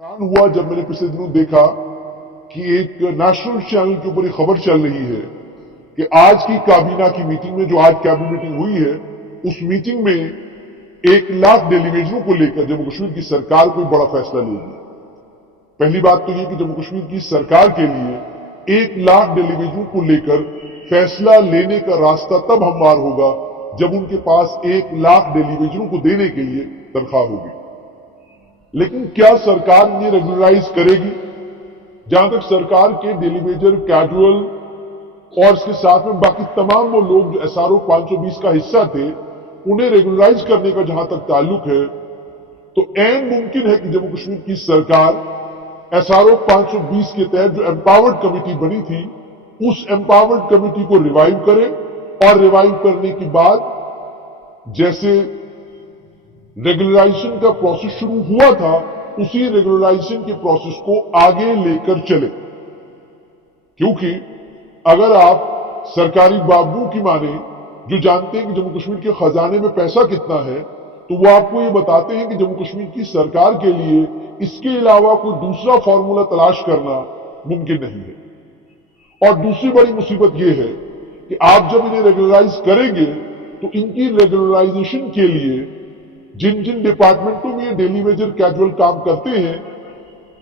हैरान हुआ जब मैंने पिछले दिनों देखा कि एक नेशनल चैनल के ऊपर एक खबर चल रही है कि आज की काबीना की मीटिंग में, जो आज कैबिनेट मीटिंग हुई है, उस मीटिंग में 1 लाख डेलीवेजरों को लेकर जम्मू कश्मीर की सरकार कोई बड़ा फैसला लेगी। पहली बात तो यह कि जम्मू कश्मीर की सरकार के लिए 1 लाख डेलीवेजरों को लेकर फैसला लेने का रास्ता तब हमवार होगा जब उनके पास 1 लाख डेलीवेजरों को देने के लिए तनख्वाह होगी। लेकिन क्या सरकार ये रेगुलराइज करेगी? जहां तक सरकार के डेलीवेजर, कैजुअल और इसके साथ में बाकी तमाम वो लोग जो SRO 520 का हिस्सा थे, उन्हें रेगुलराइज करने का जहां तक ताल्लुक है, तो ऐन मुमकिन है कि जम्मू कश्मीर की सरकार SRO 520 के तहत जो एम्पावर्ड कमेटी बनी थी, उस एम्पावर्ड कमेटी को रिवाइव करे और रिवाइव करने के बाद जैसे रेगुलराइजेशन का प्रोसेस शुरू हुआ था, उसी रेगुलराइजेशन के प्रोसेस को आगे लेकर चले। क्योंकि अगर आप सरकारी बाबू की माने, जो जानते हैं कि जम्मू कश्मीर के खजाने में पैसा कितना है, तो वो आपको ये बताते हैं कि जम्मू कश्मीर की सरकार के लिए इसके अलावा कोई दूसरा फॉर्मूला तलाश करना मुमकिन नहीं है। और दूसरी बड़ी मुसीबत यह है कि आप जब इन्हें रेगुलराइज करेंगे तो इनकी रेगुलराइजेशन के लिए जिन जिन डिपार्टमेंटों में ये डेलीवेजर कैजुअल काम करते हैं,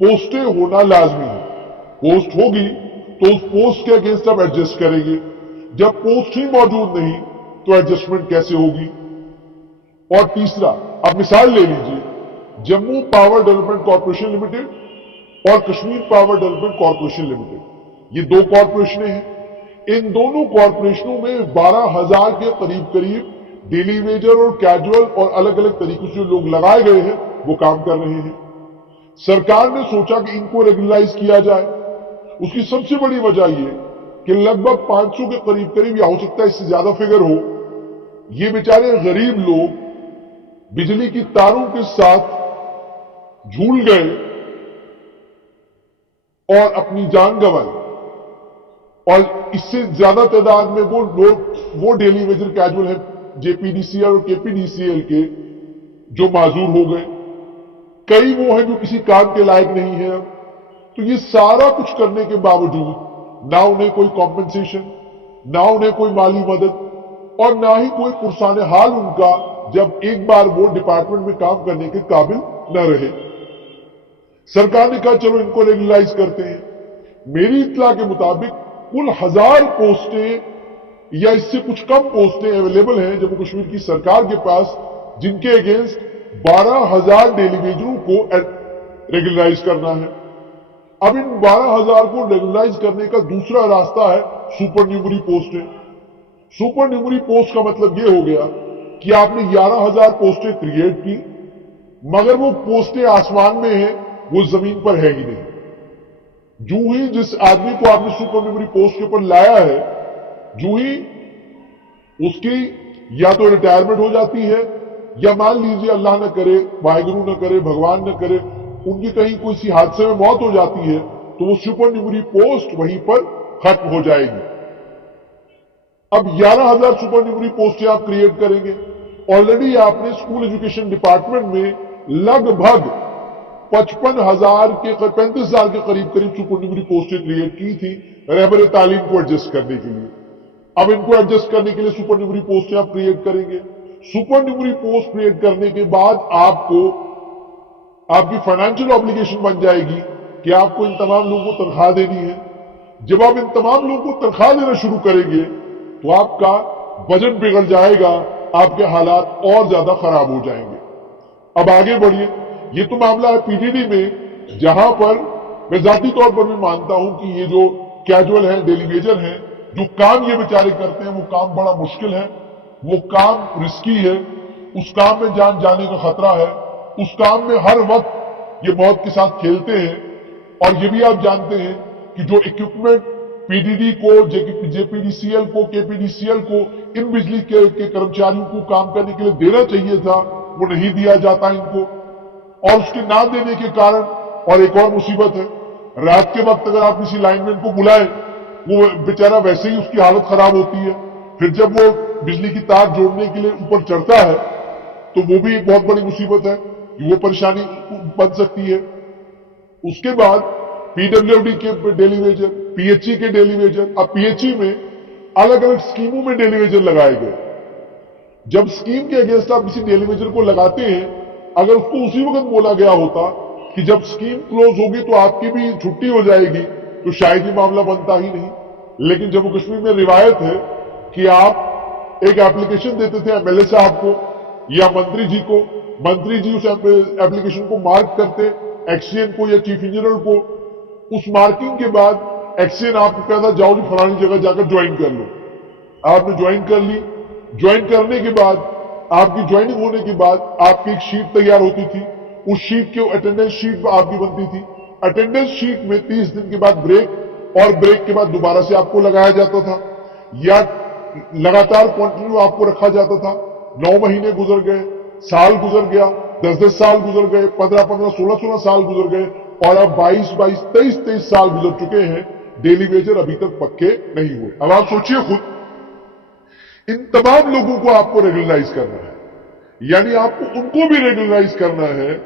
पोस्टें होना लाजमी है। पोस्ट होगी तो उस पोस्ट के अगेंस्ट आप एडजस्ट करेंगे। जब पोस्ट ही मौजूद नहीं तो एडजस्टमेंट कैसे होगी? और तीसरा, अब मिसाल ले लीजिए, Jammu Power Development Corporation Limited और Kashmir Power Development Corporation Limited, ये 2 कॉर्पोरेशनें हैं। इन दोनों कॉर्पोरेशनों में 12,000 के करीब करीब डेलीवेजर और कैजुअल और अलग अलग तरीकों से लोग लगाए गए हैं, वो काम कर रहे हैं। सरकार ने सोचा कि इनको रेगुलराइज किया जाए। उसकी सबसे बड़ी वजह यह कि लगभग 500 के करीब करीब, या हो सकता है इससे ज्यादा फिगर हो, ये बेचारे गरीब लोग बिजली की तारों के साथ झूल गए और अपनी जान गंवाई। और इससे ज्यादा तादाद में वो डेलीवेजर कैजुअल है JPDCL और KPDCL के, जो माजूर हो गए। कई वो हैं जो किसी काम के लायक नहीं है। अब तो ये सारा कुछ करने के बावजूद ना उन्हें कोई कॉम्पेंसेशन, ना उन्हें कोई माली मदद और ना ही कोई पुरसाने हाल उनका, जब एक बार वो डिपार्टमेंट में काम करने के काबिल न रहे। सरकार ने कहा चलो इनको रेगुलराइज करते हैं। मेरी इत्तला के मुताबिक कुल 1000 पोस्टें या इससे कुछ कम पोस्टें अवेलेबल हैं जम्मू कश्मीर की सरकार के पास, जिनके अगेंस्ट 12,000 डेलीवेजरों को रेगुलराइज करना है। अब इन 12,000 को रेगुलराइज करने का दूसरा रास्ता है सुपर न्यूमरी पोस्टें। सुपर न्यूमरी पोस्ट का मतलब यह हो गया कि आपने 11,000 पोस्टें क्रिएट की, मगर वो पोस्टें आसमान में हैं, वो जमीन पर है ही नहीं। जो ही जिस आदमी को आपने सुपर न्यूमरी पोस्ट के ऊपर लाया है, जो ही उसकी या तो रिटायरमेंट हो जाती है, या मान लीजिए अल्लाह न करे, वाहिगुरु न करे, भगवान न करे, उनकी कहीं कोई सी हादसे में मौत हो जाती है, तो वो सुपर न्यूमरी पोस्ट वहीं पर खत्म हो जाएगी। अब 11,000 सुपर न्यूमरी पोस्टें आप क्रिएट करेंगे। ऑलरेडी आपने स्कूल एजुकेशन डिपार्टमेंट में लगभग 35,000 के करीब सुपर न्यूमरी पोस्टें क्रिएट की थी रहबर तालीम को एडजस्ट करने के लिए। अब इनको एडजस्ट करने के लिए सुपर न्यूमरी पोस्टें आप क्रिएट करेंगे। सुपर न्यूमरी पोस्ट क्रिएट करने के बाद आपको आपकी फाइनेंशियल ऑब्लिगेशन बन जाएगी कि आपको इन तमाम लोगों को तनख्वाह देनी है। जब आप इन तमाम लोगों को तनख्वाह देना शुरू करेंगे तो आपका बजट बिगड़ जाएगा, आपके हालात और ज्यादा खराब हो जाएंगे। अब आगे बढ़िए। ये तो मामला है PDD में, जहां पर मैं जाती तौर पर भी मानता हूं कि ये जो कैजुअल है, डेलीवेजर है, जो काम ये बेचारे करते हैं, वो काम बड़ा मुश्किल है, वो काम रिस्की है, उस काम में जान जाने का खतरा है, उस काम में हर वक्त ये मौत के साथ खेलते हैं। और ये भी आप जानते हैं कि जो इक्विपमेंट PDD को, JPDCL को, KPDCL को, इन बिजली के कर्मचारियों को काम करने के लिए देना चाहिए था, वो नहीं दिया जाता इनको। और उसके ना देने के कारण, और एक और मुसीबत है, रात के वक्त अगर आप किसी लाइनमैन को बुलाएं, वो बेचारा वैसे ही उसकी हालत खराब होती है। फिर जब वो बिजली की तार जोड़ने के लिए ऊपर चढ़ता है तो वो भी एक बहुत बड़ी मुसीबत है, वो परेशानी बन सकती है। उसके बाद पीडब्ल्यूडी के डेली वेजर, पीएचई के डेली वेजर। अब पीएचई में अलग अलग स्कीमों में डेली वेजर लगाए गए। जब स्कीम के अगेंस्ट आप किसी डेली वेजर को लगाते हैं, अगर उसको उसी वक्त बोला गया होता कि जब स्कीम क्लोज होगी तो आपकी भी छुट्टी हो जाएगी, तो शायद ये मामला बनता ही नहीं। लेकिन जम्मू कश्मीर में रिवायत है कि आप एक एप्लीकेशन देते थे एमएलए साहब को या मंत्री जी को, मंत्री जी उस एप्लीकेशन को मार्क करते एक्सीएन को या चीफ इंजीनियर को। उस मार्किंग के बाद एक्सीएन आपको कहता जाओ जी फलानी जगह जाकर ज्वाइन कर लो। आपने ज्वाइन कर ली। ज्वाइन करने के बाद आपकी ज्वाइनिंग होने के बाद आपकी एक शीट तैयार होती थी। उस शीट के अटेंडेंस शीट आपकी बनती थी। अटेंडेंस शीट में 30 दिन के बाद ब्रेक और ब्रेक के बाद दोबारा से आपको लगाया जाता था या लगातार कंटिन्यू आपको रखा जाता था। 9 महीने गुजर गए, साल गुजर गया, 10-10 साल गुजर गए, 15-15, 16-16 साल गुजर गए और अब 22-22, 23-23 साल गुजर चुके हैं। डेली वेजर अभी तक पक्के नहीं हुए। अब आप सोचिए खुद, इन तमाम लोगों को आपको रेगुलराइज करना है, यानी आपको उनको भी रेगुलराइज करना है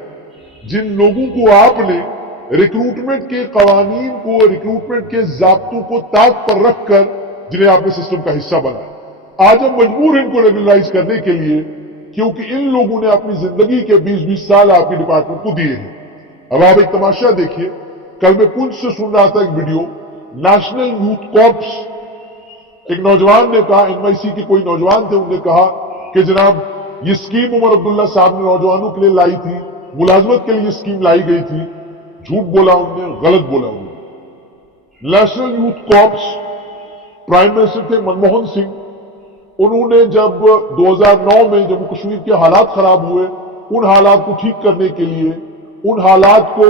जिन लोगों को आपने रिक्रूटमेंट के कवानीन को, रिक्रूटमेंट के जाब्तों को ताक पर रखकर जिन्हें आपने सिस्टम का हिस्सा बनाया। आज हम मजबूर हैं इनको रेगुलराइज करने के लिए, क्योंकि इन लोगों ने अपनी जिंदगी के 20-20 साल आपके डिपार्टमेंट को दिए हैं। अब आप एक तमाशा देखिए, कल मैं पुंछ से सुन रहा था एक वीडियो, नेशनल यूथ कॉर्प्स, एक नौजवान ने कहा, एनवाईसी के कोई नौजवान थे, उन्होंने कहा कि जनाब ये स्कीम उमर अब्दुल्ला साहब ने नौजवानों के लिए लाई थी, मुलाजमत के लिए स्कीम लाई गई थी। झूठ बोला उन्होंने, गलत बोला उन्होंने। National youth corps, prime minister थे मनमोहन सिंह, उन्होंने जब 2009 में जम्मू कश्मीर के हालात खराब हुए, उन हालात को ठीक करने के लिए, उन हालात को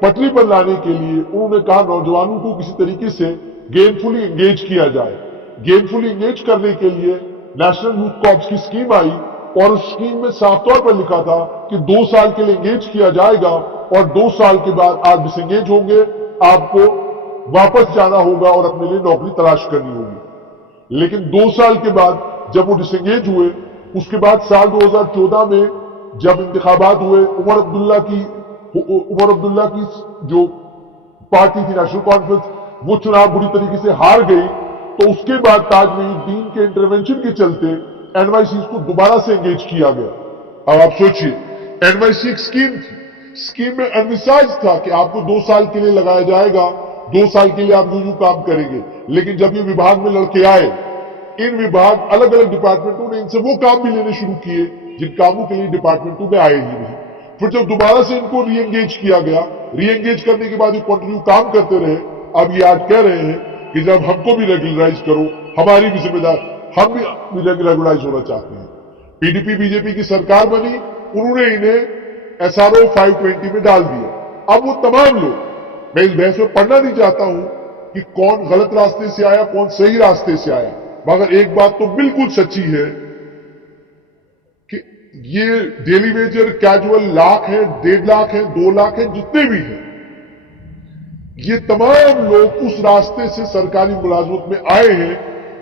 पटरी पर लाने के लिए उन्होंने कहा नौजवानों को किसी तरीके से गेमफुली एंगेज किया जाए। गेमफुली एंगेज करने के लिए नेशनल यूथ कॉर्प्स की स्कीम आई और उस स्कीम में साफ तौर पर लिखा था कि 2 साल के लिए एंगेज किया जाएगा और 2 साल के बाद आप डिसएंगेज होंगे, आपको वापस जाना होगा और अपने लिए नौकरी तलाश करनी होगी। लेकिन 2 साल के बाद जब वो डिसएंगेज हुए, उसके बाद साल 2014 में जब इंतखाबात हुए, उमर अब्दुल्ला की जो पार्टी थी नेशनल कॉन्फ्रेंस, वो चुनाव बुरी तरीके से हार गई। तो उसके बाद ताज मुहिउद्दीन के इंटरवेंशन के चलते एनवाईसी को दोबारा से एंगेज किया गया। अब आप सोचिए, एनवाईसी एक स्कीम थी, स्कीम में एनविसाइज था कि आपको 2 साल के लिए लगाया जाएगा, 2 साल के लिए आप यूं काम करेंगे। लेकिन जब ये विभाग में लड़के आए, इन विभाग अलग अलग डिपार्टमेंटों ने इनसे वो काम भी लेने शुरू किए जिन कामों के लिए डिपार्टमेंटों में आए ही नहीं। फिर जब दोबारा से इनको री एंगेज किया गया, री एंगेज करने के बाद ये कंटिन्यू काम करते रहे। अब ये आज कह रहे हैं कि जब हमको भी रेगुलराइज करो, हमारी भी जिम्मेदार, हम भी रेगुलराइज होना चाहते हैं। पीडीपी बीजेपी की सरकार बनी, उन्होंने इन्हें एसआरओ 520 में डाल दिया। अब वो तमाम लोग, मैं इस बहस में पढ़ना नहीं चाहता हूं कि कौन गलत रास्ते से आया, कौन सही रास्ते से आया, मगर एक बात तो बिल्कुल सच्ची है कि ये डेली वेजर कैजुअल लाख है, 1.5 लाख है, 2 लाख है, जितने भी हैं, ये तमाम लोग उस रास्ते से सरकारी मुलाजमत में आए हैं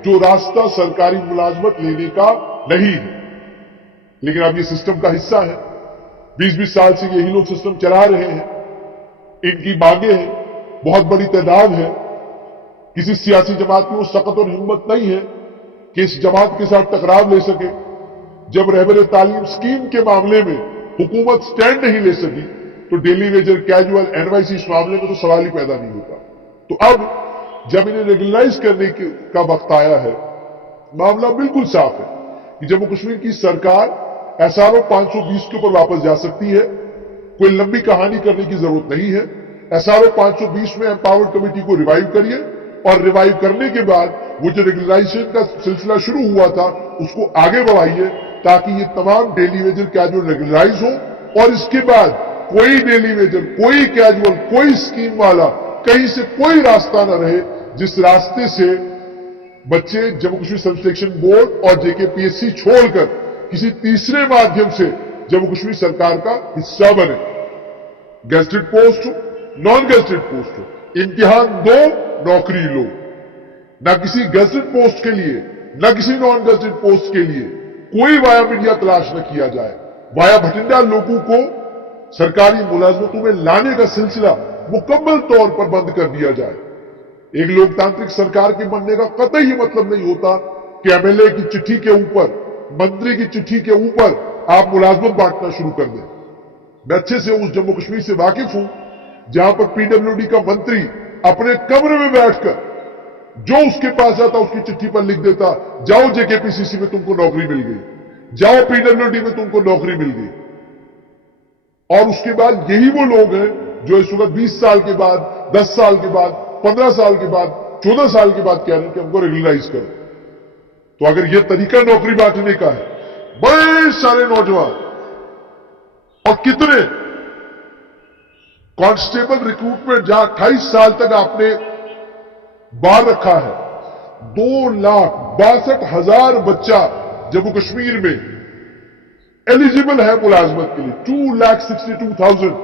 जो रास्ता सरकारी मुलाजमत लेने का नहीं है। लेकिन अब ये सिस्टम का हिस्सा है। 20-20 साल से यही लोग सिस्टम चला रहे हैं। इनकी मांगे हैं, बहुत बड़ी तादाद है। किसी सियासी जमात की वो सकत और हिम्मत नहीं है कि इस जमात के साथ टकराव ले सके। जब रहबर तालीम स्कीम के मामले में हुकूमत स्टैंड नहीं ले सकी, तो डेली वेजर, कैजुअल, एनवाईसी इस मामले में तो सवाल ही पैदा नहीं होता। तो अब जब इन्हें रेगुलराइज करने का वक्त आया है, मामला बिल्कुल साफ है कि जम्मू कश्मीर की सरकार एसआरओ 520 के ऊपर वापस जा सकती है। कोई लंबी कहानी करने की जरूरत नहीं है। एसआरओ 520 में एम्पावर्ड कमेटी को रिवाइव करिए और रिवाइव करने के बाद वो जो रेगुलराइजेशन का सिलसिला शुरू हुआ था उसको आगे बढ़ाइए, ताकि ये तमाम डेली वेजर कैजुअल रेगुलराइज हो और इसके बाद कोई डेली वेजर, कोई कैजुअल, कोई स्कीम वाला, कहीं से कोई रास्ता न रहे जिस रास्ते से बच्चे जम्मू कश्मीर सब सिलेक्शन बोर्ड और जेकेपीएससी छोड़कर किसी तीसरे माध्यम से जम्मू कश्मीर सरकार का हिस्सा बने। गेस्टेड पोस्ट हो, नॉन गेस्टेड पोस्ट हो, इम्तिहान दो, नौकरी लो। न किसी गेस्टेड पोस्ट के लिए, न किसी नॉन गेस्टेड पोस्ट के लिए कोई वाया मीडिया तलाश न किया जाए। वाया भटिंडा लोगों को सरकारी मुलाजमतों में लाने का सिलसिला मुकम्मल तौर पर बंद कर दिया जाए। एक लोकतांत्रिक सरकार के बनने का कतई ये मतलब नहीं होता कि एमएलए की चिट्ठी के ऊपर, मंत्री की चिट्ठी के ऊपर आप मुलाजमत बांटना शुरू कर दें। मैं अच्छे से उस जम्मू कश्मीर से वाकिफ हूं जहां पर पीडब्ल्यूडी का मंत्री अपने कमरे में बैठकर जो उसके पास आता उसकी चिट्ठी पर लिख देता, जाओ जेकेपीसीसी में तुमको नौकरी मिल गई, जाओ पीडब्ल्यूडी में तुमको नौकरी मिल गई। और उसके बाद यही वो लोग हैं जो इस वक्त 20 साल के बाद, 10 साल के बाद, 15 साल के बाद, 14 साल के बाद कह रहे हैं कि हमको रेगुलराइज करो। तो अगर यह तरीका नौकरी बांटने का है, बड़े सारे नौजवान और कितने कांस्टेबल रिक्रूटमेंट जहां 28 साल तक आपने बाहर रखा है, 2,62,000 बच्चा जम्मू कश्मीर में एलिजिबल है मुलाजमत के लिए, 2,62,000,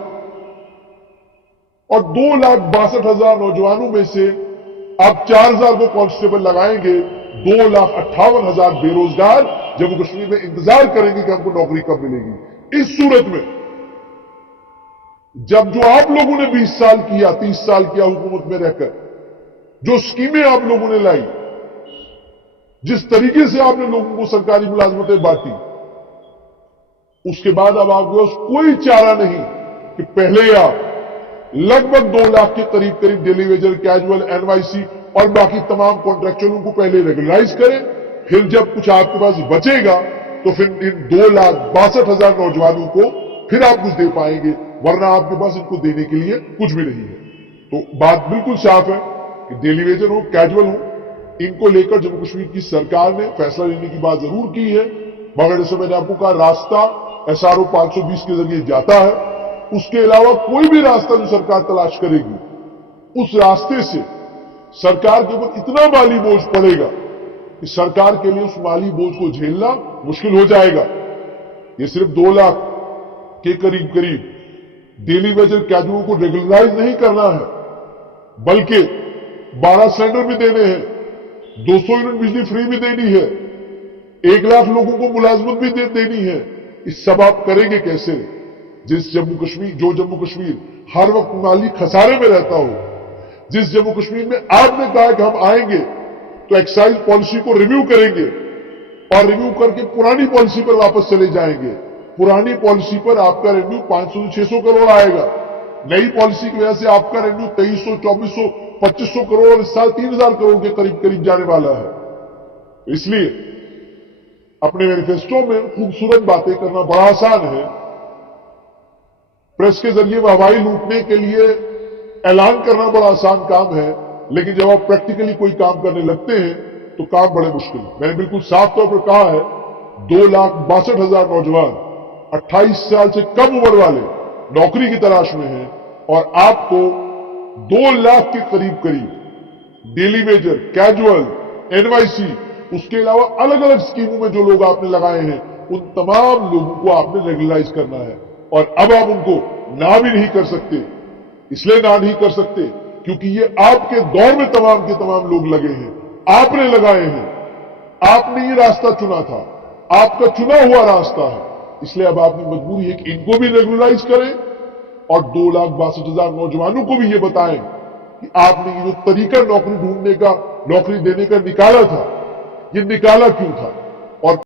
और 2,62,000 नौजवानों में से आप 4,000 को कांस्टेबल लगाएंगे, 2,58,000 बेरोजगार जम्मू कश्मीर में इंतजार करेंगे कि हमको नौकरी कब मिलेगी। इस सूरत में जब जो आप लोगों ने 20 साल किया, 30 साल किया हुकूमत में रहकर, जो स्कीमें आप लोगों ने लाई, जिस तरीके से आपने लोगों को सरकारी मुलाजमतें बांटी, उसके बाद अब आपके पास कोई चारा नहीं कि पहले आप लगभग 2 लाख के करीब डेली वेजर, कैजुअल, एनवाईसी और बाकी तमाम कॉन्ट्रैक्चुअलों को पहले रेगुलराइज करें, फिर जब कुछ आपके पास बचेगा तो फिर इन 2,62,000 नौजवानों को फिर आप कुछ दे पाएंगे, वरना आपके पास इनको देने के लिए कुछ भी नहीं है। तो बात बिल्कुल साफ है कि डेली वेजर हो, कैजुअल हो, इनको लेकर जम्मू कश्मीर की सरकार ने फैसला लेने की बात जरूर की है, मगर जैसे मैंने आपको कहा, रास्ता एसआरओ 520 के जरिए जाता है। उसके अलावा कोई भी रास्ता जो सरकार तलाश करेगी, उस रास्ते से सरकार के ऊपर इतना माली बोझ पड़ेगा कि सरकार के लिए उस माली बोझ को झेलना मुश्किल हो जाएगा। ये सिर्फ 2 लाख के करीब डेली वेजर कैजुअल को रेगुलराइज नहीं करना है, बल्कि 12 सिलेंडर भी देने हैं, 200 यूनिट बिजली फ्री भी देनी है, 1 लाख लोगों को मुलाजमत भी देनी है। इस सब आप करेंगे कैसे? जो जम्मू कश्मीर हर वक्त माली खसारे में रहता हो, जिस जम्मू कश्मीर में आपने कहा कि हम आएंगे तो एक्साइज पॉलिसी को रिव्यू करेंगे और रिव्यू करके पुरानी पॉलिसी पर वापस चले जाएंगे। पुरानी पॉलिसी पर आपका रेवेन्यू 500 से 600 करोड़ आएगा, नई पॉलिसी की वजह से आपका रेवेन्यू 2300, 2400, 2500 करोड़ और इस साल 3,000 करोड़ के करीब जाने वाला है। इसलिए अपने मैनिफेस्टो में खूबसूरत बातें करना बड़ा आसान है, प्रेस के जरिए वाहवाही लूटने के लिए ऐलान करना बड़ा आसान काम है, लेकिन जब आप प्रैक्टिकली कोई काम करने लगते हैं तो काम बड़े मुश्किल है। मैंने बिल्कुल साफ तौर पर कहा है, 2,62,000 नौजवान 28 साल से कम उम्र वाले नौकरी की तलाश में हैं और आपको 2 लाख के करीब डेली वेजर, कैजुअल, एनवाईसी, उसके अलावा अलग अलग स्कीमों में जो लोग आपने लगाए हैं, उन तमाम लोगों को आपने रेगुलराइज करना है। और अब आप उनको ना भी नहीं कर सकते। इसलिए ना नहीं कर सकते क्योंकि ये आपके दौर में तमाम के तमाम लोग लगे हैं, आपने लगाए हैं, आपने ये रास्ता चुना था, आपका चुना हुआ रास्ता है। इसलिए अब आपकी मजबूरी है कि इनको भी रेगुलराइज करें और 2,62,000 नौजवानों को भी ये बताएं कि आपने ये जो तरीका नौकरी ढूंढने का, नौकरी देने का निकाला था, ये निकाला क्यों था। और